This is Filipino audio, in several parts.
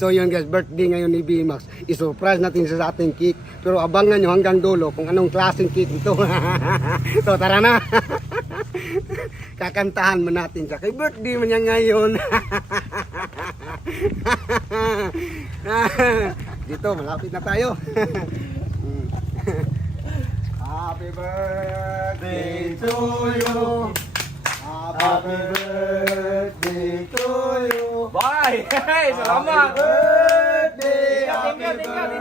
So yun guys, birthday ngayon ni B-Max. I-surprise natin siya sa ating cake. Pero abangan nyo hanggang dulo kung anong klaseng cake ito. So tara na. Kakantahan mo natin siya. Kay birthday mo niya ngayon. Dito, malapit na tayo. Happy birthday to you. Happy birthday to you. Bye! Hey, salamat! Birthday! Happy birthday! Happy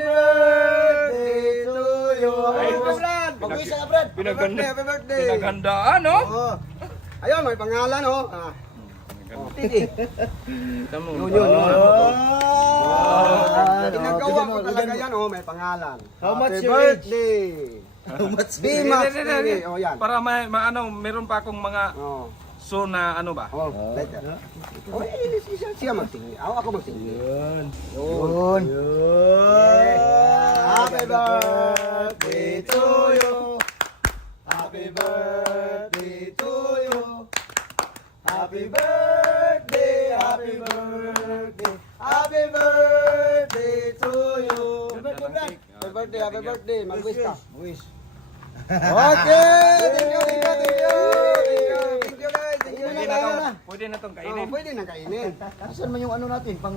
birthday to you! Ayos, Brad! Mag-wish ka, Brad! Pinaganda, Happy birthday! pinaghandaan, no? Oo. Ayun, may pangalan, oh. Titi. Tamo. Yun. Ginagawa ko talaga yan, oh. May pangalan. How much Happy your birthday! How much? B-Max TV. Oh, yan. Para maano, meron pa akong mga Oh. so na ano ba? Oh, better. Oh, siya magtingin. Ako magtingin. Yun. Happy birthday to you. Happy birthday to you. Happy birthday, happy birthday. Happy birthday to you. Happy birthday. Mag-wish ka. Wish. Okay. Thank you guys. Thank you Pwede na tong Oh, kainin. pwede na kainin. Asan man yung ano natin? Pang...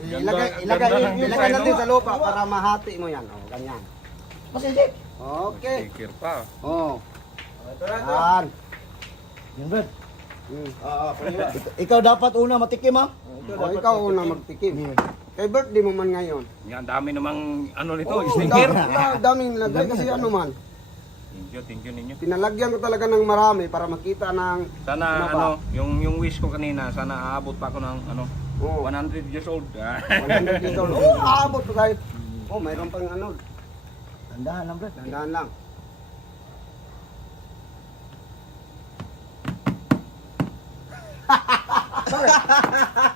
Ilagay natin sa lupa para mahati mo yan. Oh, ganyan. Masisip. Okay. Tikir pa. Oh. Yan. Yan, Brad. Hmm. Ikaw dapat una matikim, ha? Oh, ikaw una magtikim. Kay birthday mo man ngayon. Yan, dami namang ano nito, Oh, sticker. daming nilagay kasi ano man. Thank you ninyo. Pinalagyan ko talaga ng marami para makita ng Sana Ano ba? ano, yung wish ko kanina, sana aabot pa ako ng ano, oh, 100 years old. 100 years old. Oh, aabot pa tayo. Oh, mayroon pang ano. Tandahan lang, Brad. Dandan lang. Bakit?